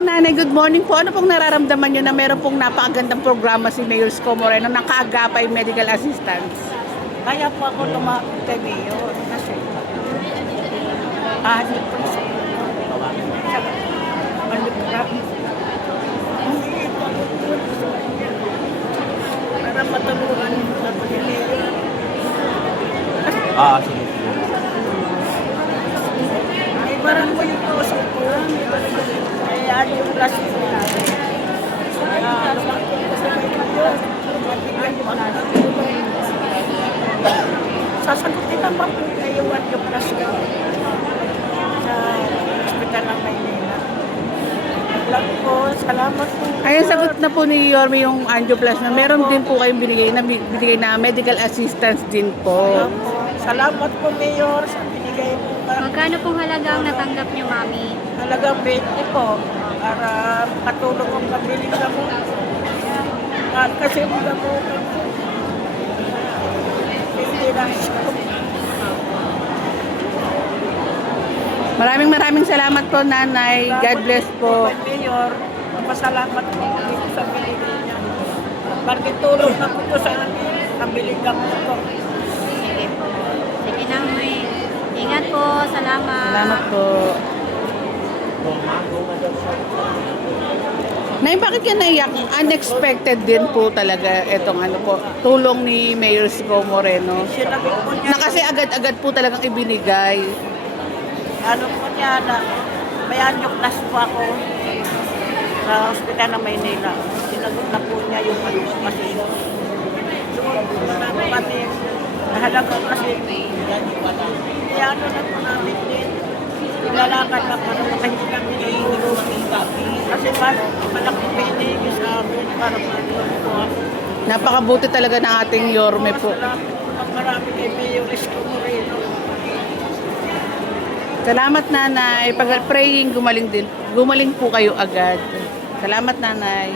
Nanay, good morning po. Ano pong nararamdaman nyo na meron pong napakagandang programa si Mayor Isko Moreno ng kaagapay medical assistance? Kaya po ako lumapit kay Mayor kasi hindi po siya malipra. Humingi po ako para matulungan ako ni Mayor. Sige. May barang po yung puso ko. Kaya yung last po natin. Kaya lumapit ko sa Mayor. Matigan po ang natulungan. Sasagutin naman po kayo at yung plus ko sa hospital ng Maynila. Lang po, salamat po. Ayun, sagot na po ni Yorme yung Angioplasty na meron din po kayong binigay na medical assistance din po. Salamat po, Mayor, sa binigay po. Magkano pong halaga ang natanggap niyo, Mami? Halagang 20 po para makatulong ang pabiling gamot. At kasi yung gamot po. Hindi na siya. Maraming salamat po, Nanay. God bless po. Mayor, pasalamat po dito sa binigay niya. Bakit tulong na po sa pabiling gamot ko. Sige po. Sige na, May. Ingat po. Salamat. Salamat po. Nay, bakit ka naiyak? Unexpected din po talaga itong tulong ni Mayor Isko Moreno. Sinabi po niya, Na kasi agad-agad po talagang ibinigay. ano po niya na may anyoklas po ako sa ospital ng Maynila. Sinagot na po niya yung kasi doon po na pati nahalaga kasi kaya ano na po namin din. Nilalakad na para makahilang nilulong. Kasi malaking pinigis sa amin para matulong po ako. Napakabuti talaga ng ating Yorme po. Salamat po ng marami kay Mayor Isko Moreno. Salamat, Nanay. Pag praying, gumaling po kayo agad. Salamat, Nanay.